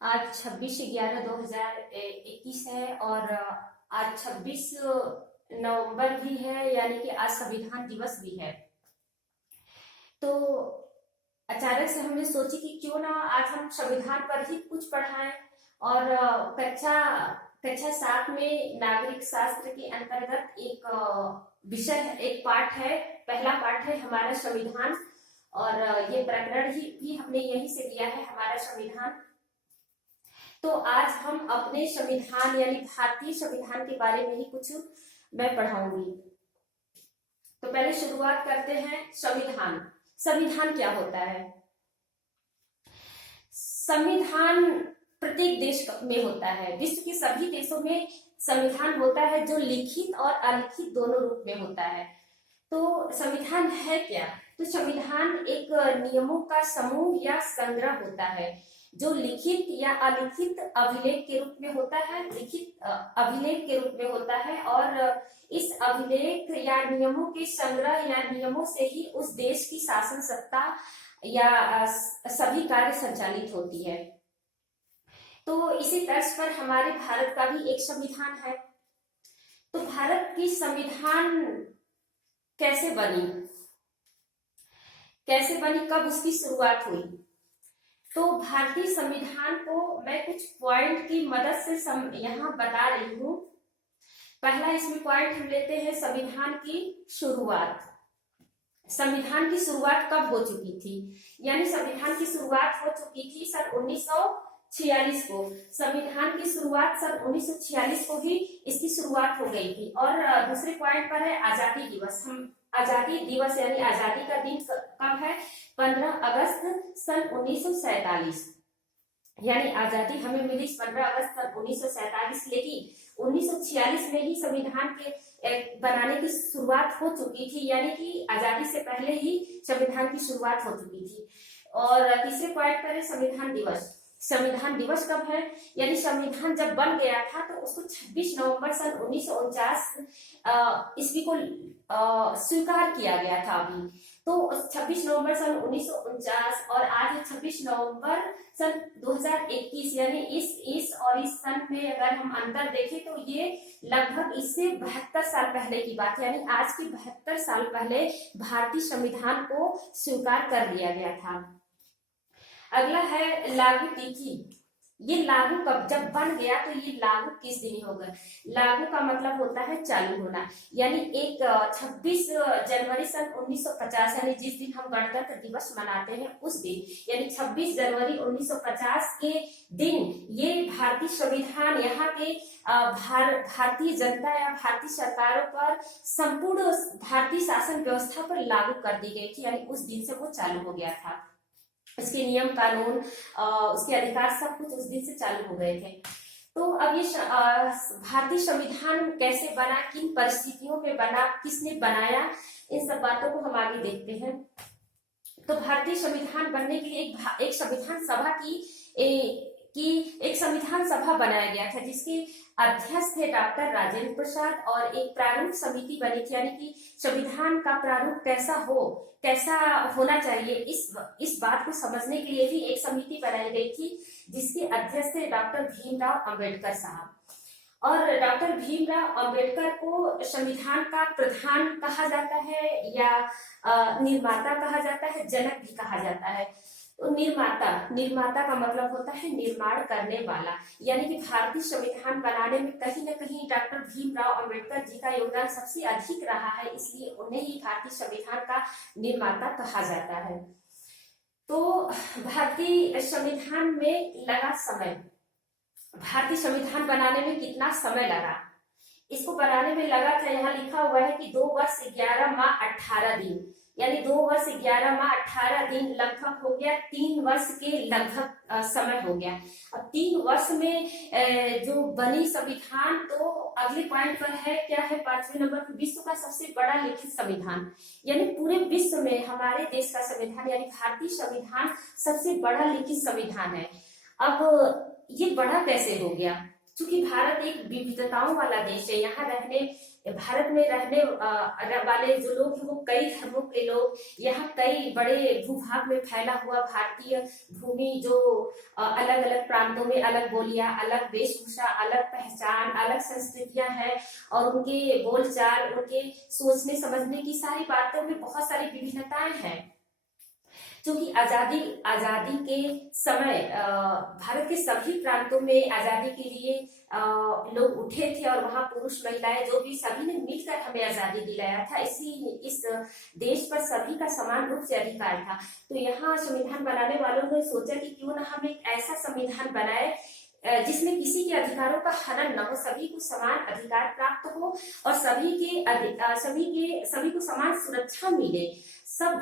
आज 26/11/2021 है और आज 26 नवंबर भी है, यानी कि आज संविधान दिवस भी है। तो अचानक से हमने सोची कि क्यों ना आज हम संविधान पर ही कुछ पढ़ाएं। और कक्षा कक्षा 7 में नागरिक शास्त्र के अंतर्गत एक विषय है, एक पाठ है, पहला पाठ है हमारा संविधान। और ये प्रकरण ही भी हमने यहीं से लिया है, हमारा संविधान। तो आज हम अपने संविधान यानी भारतीय संविधान के बारे में ही कुछ मैं पढ़ाऊंगी। तो पहले शुरुआत करते हैं संविधान। संविधान क्या होता है? संविधान प्रत्येक देश में होता है। विश्व के सभी देशों में संविधान होता है, जो लिखित और अलिखित दोनों रूप में होता है। तो संविधान है क्या? तो संविधान एक नियमों का समूह या संग्रह होता है, जो लिखित या अलिखित अभिलेख के रूप में होता है। लिखित अभिलेख के रूप में होता है, और इस अभिलेख या नियमों के संग्रह या नियमों से ही उस देश की शासन सत्ता या सभी कार्य संचालित होती है। तो इसी तर्ज पर हमारे भारत का भी एक संविधान है। तो भारत की संविधान कैसे बनी, कब उसकी शुरुआत हुई? तो भारतीय संविधान को मैं कुछ पॉइंट की मदद से यहाँ बता रही हूँ। पहला इसमें पॉइंट हम लेते हैं संविधान की शुरुआत। संविधान की शुरुआत कब हो चुकी थी? यानी संविधान की शुरुआत हो चुकी थी सन 1946 को। संविधान की शुरुआत सन 1946 को ही इसकी शुरुआत हो गई थी। और दूसरे पॉइंट पर है आजादी दिवस। हम आजादी दिवस यानी आजादी का दिन कब है? 15 अगस्त सन 1947। यानी आजादी हमें मिली 15 अगस्त सन 1947, लेकिन 1946 में ही संविधान के बनाने की शुरुआत हो चुकी थी, यानी कि आजादी से पहले ही संविधान की शुरुआत हो चुकी थी। और तीसरे पॉइंट पर है संविधान दिवस। संविधान दिवस कब है? यानी संविधान जब बन गया था तो उसको 26 नवंबर सन 1949 ईस्वी को स्वीकार किया गया था अभी। तो 26 नवंबर सन 1949 और आज 26 नवंबर सन 2021, यानी इस और इस सन में अगर हम अंतर देखें तो ये लगभग इससे 72 साल पहले की बात है। यानी आज की 72 साल पहले भारतीय संविधान को स्वीकार कर लिया गया था। अगला है लागू तिथि। ये लागू कब, जब बन गया तो ये लागू किस दिन होगा? लागू का मतलब होता है चालू होना। यानी 26 जनवरी सन 1950, यानी जिस दिन हम गणतंत्र दिवस मनाते हैं उस दिन, यानी 26 जनवरी 1950 के दिन ये भारतीय संविधान यहाँ के भारतीय जनता या भारतीय सरकारों पर संपूर्ण भारतीय शासन व्यवस्था पर लागू कर दी गई थी। यानी उस दिन से वो चालू हो गया था। उसके नियम कानून, उसके अधिकार सब कुछ उस दिन से चालू हो गए थे। तो अब ये भारतीय संविधान कैसे बना, किन परिस्थितियों में बना, किसने बनाया, इन सब बातों को हम आगे देखते हैं। तो भारतीय संविधान बनने के लिए एक संविधान सभा एक संविधान सभा बनाया गया था, जिसके अध्यक्ष थे डॉक्टर राजेंद्र प्रसाद। और एक प्रारूप समिति बनी थी, यानी कि संविधान का प्रारूप कैसा होना चाहिए, इस बात को समझने के लिए भी एक समिति बनाई गई थी, जिसके अध्यक्ष थे डॉक्टर भीमराव अंबेडकर साहब। और डॉक्टर भीमराव अंबेडकर को संविधान का प्रधान कहा जाता है या निर्माता कहा जाता है, जनक भी कहा जाता है। तो निर्माता का मतलब होता है निर्माण करने वाला। यानी कि भारतीय संविधान बनाने में कहीं न कहीं डॉक्टर भीमराव अंबेडकर जी का योगदान सबसे अधिक रहा है, इसलिए उन्हें ही भारतीय संविधान का निर्माता कहा जाता है। तो भारतीय संविधान में लगा समय, भारतीय संविधान बनाने में कितना समय लगा? इसको बनाने में लगा था, यहाँ लिखा हुआ है कि 2 वर्ष 11 माह 18 दिन। यानी 2 वर्ष 11 माह 18 दिन लगभग हो गया, 3 वर्ष के लगभग समय हो गया। अब 3 वर्ष में जो बनी संविधान, तो अगले पॉइंट पर है क्या है, 5वें नंबर पर, विश्व का सबसे बड़ा लिखित संविधान। यानी पूरे विश्व में हमारे देश का संविधान यानी भारतीय संविधान सबसे बड़ा लिखित संविधान है। अब ये बड़ा कैसे हो गया? क्योंकि भारत एक विविधताओं वाला देश है, यहाँ रहने भारत में रहने वाले जो लोग हैं वो कई धर्मों के लोग, यहाँ कई बड़े भूभाग में फैला हुआ भारतीय भूमि जो अलग अलग प्रांतों में अलग बोलियां, अलग वेशभूषा, अलग पहचान, अलग संस्कृतियां हैं और उनके बोलचाल, उनके सोचने समझने की सारी बातों में बहुत सारी विभिन्नताएं हैं। क्योंकि आजादी के समय भारत के सभी प्रांतों में आजादी के लिए लोग उठे थे और वहां पुरुष महिलाएं जो भी सभी ने मिलकर हमें आजादी दिलाया था। इस देश पर सभी का समान रूप से अधिकार था। तो यहाँ संविधान बनाने वालों ने सोचा कि क्यों ना हम एक ऐसा संविधान बनाए जिसमें किसी के अधिकारों का हनन न हो, सभी को समान अधिकार प्राप्त हो और सभी को समान सुरक्षा मिले। सब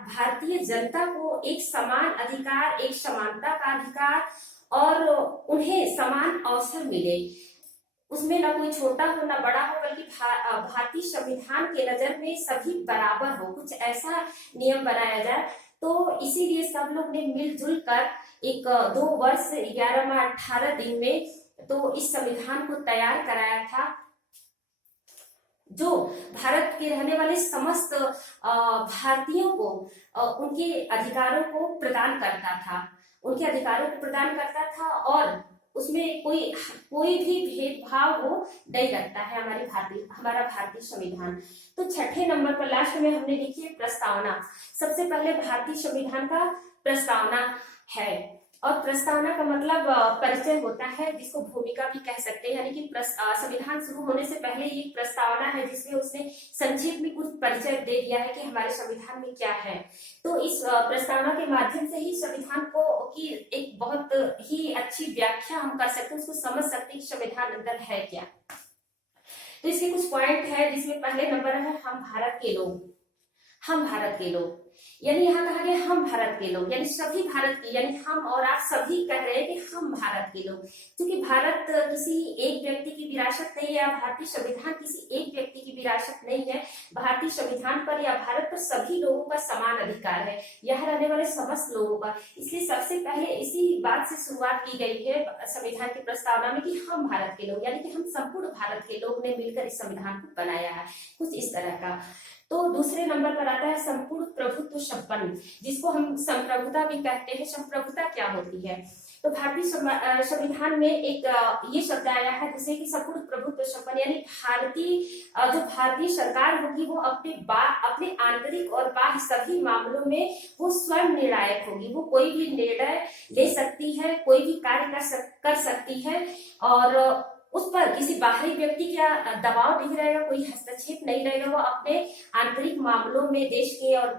भारतीय जनता को एक समान अधिकार, एक समानता का अधिकार और उन्हें समान अवसर मिले। उसमें ना कोई छोटा हो ना बड़ा हो, बल्कि भारतीय संविधान के नजर में सभी बराबर हो, कुछ ऐसा नियम बनाया जाए। तो इसीलिए सब लोग ने मिलजुल कर एक 2 वर्ष 11 माह 18 दिन में तो इस संविधान को तैयार कराया था, जो भारत के रहने वाले समस्त भारतीयों को उनके अधिकारों को प्रदान करता था और उसमें कोई भी भेदभाव वो नहीं रखता है हमारा भारतीय संविधान। तो 6ठे नंबर पर लास्ट में हमने लिखी है प्रस्तावना। सबसे पहले भारतीय संविधान का प्रस्तावना है और प्रस्तावना का मतलब परिचय होता है, जिसको भूमिका भी कह सकते हैं। यानी कि संविधान शुरू होने से पहले ये प्रस्तावना है जिसमें उसने संक्षेप में कुछ परिचय दे दिया है कि हमारे संविधान में क्या है। तो इस प्रस्तावना के माध्यम से ही संविधान को की एक बहुत ही अच्छी व्याख्या हम कर सकते हैं, उसको समझ सकते हैं कि संविधान अंदर है क्या। तो इसके कुछ पॉइंट है, जिसमें पहले नंबर है हम भारत के लोग। यानी यहाँ कहा गया हम भारत के लोग, यानी सभी भारत के, यानी हम और आप सभी कह रहे हैं कि हम भारत के लोग। क्योंकि भारत किसी एक व्यक्ति की विरासत नहीं है, भारतीय संविधान किसी एक व्यक्ति की विरासत नहीं है। भारतीय संविधान पर या भारत पर सभी लोगों का समान अधिकार है, यहाँ रहने वाले समस्त लोगों का। इसलिए सबसे पहले इसी बात से शुरुआत की गई है संविधान की प्रस्तावना में कि हम भारत के लोग, यानी कि हम संपूर्ण भारत के लोग ने मिलकर इस संविधान को बनाया है, कुछ इस तरह का। तो दूसरे नंबर पर आता है संपूर्ण प्रभुत्व संपन्न, जिसको हम संप्रभुता भी कहते हैं। संप्रभुता क्या होती है? तो भारतीय संविधान में एक ये शब्द आया है जिसे कि संपूर्ण प्रभुत्व संपन्न, यानी जो भारतीय सरकार होगी वो अपने आंतरिक और बाह्य सभी मामलों में वो स्वयं निर्णायक होगी। वो कोई भी निर्णय ले सकती है, कोई भी कार्य कर सकती है और उस पर किसी बाहरी व्यक्ति का दबाव नहीं रहेगा, कोई हस्तक्षेप नहीं रहेगा। वो अपने आंतरिक मामलों में देश के और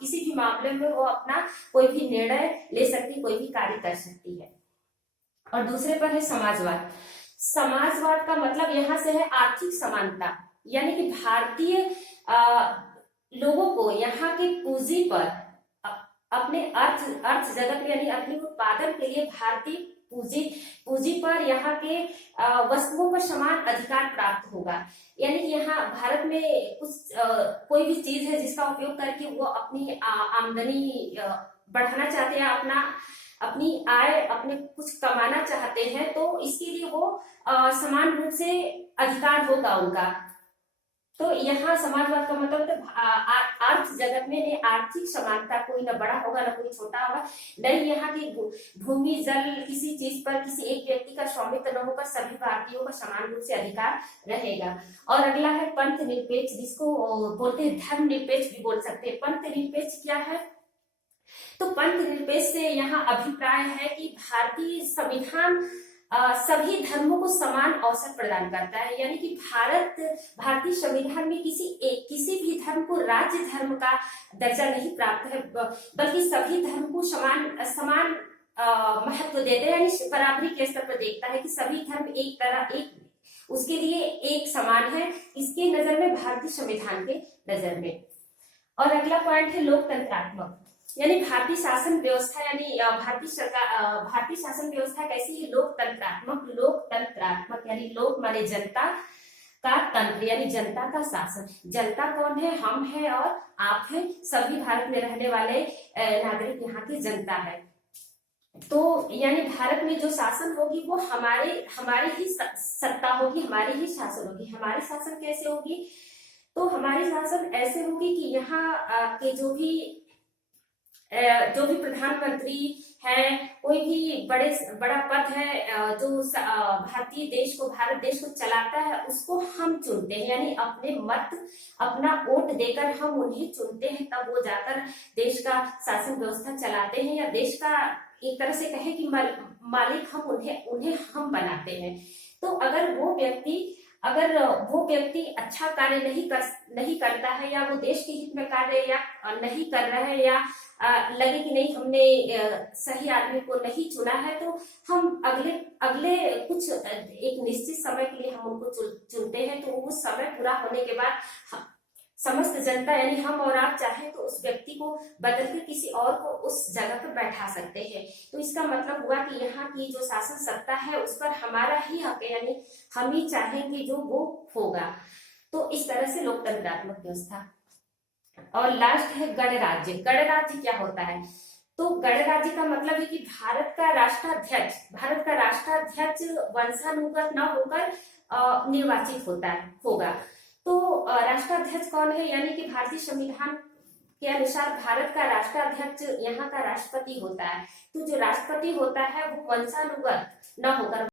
किसी भी मामले में वो अपना कोई भी निर्णय ले सकती, कोई भी कार्य कर सकती है। और दूसरे पर है समाजवाद। समाजवाद का मतलब यहाँ से है आर्थिक समानता, यानी कि भारतीय लोगों को यहाँ के पूंजी पर अपने अर्थ जगत यानी अपने उत्पादन के लिए भारतीय पूंजी पर यहाँ के वस्तुओं पर समान अधिकार प्राप्त होगा। यानी कि यहाँ भारत में कोई भी चीज है जिसका उपयोग करके वो अपनी आमदनी बढ़ाना चाहते हैं, अपनी आय अपने कुछ कमाना चाहते हैं, तो इसके लिए वो समान रूप से अधिकार होगा उनका। तो यहाँ समाजवाद का मतलब अर्थ जगत में आर्थिक समानता, कोई ना बड़ा होगा ना कोई छोटा होगा, नहीं यहाँ की भूमि जल किसी चीज पर किसी एक व्यक्ति का स्वामित्व न होकर सभी भारतीयों का समान रूप से अधिकार रहेगा। और अगला है पंथ निरपेक्ष, जिसको बोलते हैं धर्म निरपेक्ष भी बोल सकते हैं। पंथ निरपेक्ष क्या है? तो पंथ निरपेक्ष से यहाँ अभिप्राय है कि भारतीय संविधान सभी धर्मों को समान अवसर प्रदान करता है। यानी कि भारतीय संविधान में किसी भी धर्म को राज्य धर्म का दर्जा नहीं प्राप्त है, बल्कि सभी धर्म को समान महत्व देते हैं, यानी बराबरी के स्तर पर देखता है कि सभी धर्म उसके लिए एक समान है, इसके नजर में, भारतीय संविधान के नजर में। और अगला पॉइंट है लोकतंत्रात्मक, यानी भारतीय शासन व्यवस्था, यानी भारतीय शासन व्यवस्था कैसी है? लोकतंत्रात्मक, यानी लोक माने जनता का तंत्र, यानी जनता का शासन। जनता कौन है? हम है और आप है, सभी भारत में रहने वाले नागरिक यहाँ की जनता है। तो यानी भारत में जो शासन होगी वो हमारी ही सत्ता होगी, हमारी ही शासन होगी। हमारी शासन कैसे होगी? तो हमारी शासन ऐसे होगी कि यहाँ के जो भी प्रधानमंत्री है, कोई भी बड़ा पद है, जो भारत देश को चलाता है, उसको हम चुनते हैं। यानी अपने मत, अपना वोट देकर हम उन्हें चुनते हैं, तब वो जाकर देश का शासन व्यवस्था चलाते हैं, या देश का एक तरह से कहे कि मालिक हम उन्हें हम बनाते हैं। तो अगर वो व्यक्ति अच्छा कार्य नहीं करता है, या वो देश के हित में कार्य या नहीं कर रहा है, या लगे कि नहीं हमने सही आदमी को नहीं चुना है, तो हम अगले अगले कुछ एक निश्चित समय के लिए हम उनको चुनते हैं। तो उस समय पूरा होने के बाद समस्त जनता यानी हम और आप चाहें तो उस व्यक्ति को बदल के किसी और को उस जगह पर बैठा सकते हैं। तो इसका मतलब हुआ कि यहाँ की जो शासन सत्ता है उस पर हमारा ही हक है, यानी हम ही चाहेंगे जो वो होगा। तो इस तरह से लोकतंत्रात्मक व्यवस्था। और लास्ट है गणराज्य। गणराज्य क्या होता है? तो गणराज्य का मतलब है कि भारत का राष्ट्राध्यक्ष वंशानुगत न होकर निर्वाचित होगा। तो राष्ट्राध्यक्ष कौन है? यानी कि भारतीय संविधान के अनुसार भारत का राष्ट्राध्यक्ष यहाँ का राष्ट्रपति होता है। तो जो राष्ट्रपति होता है वो वंशानुगत न होकर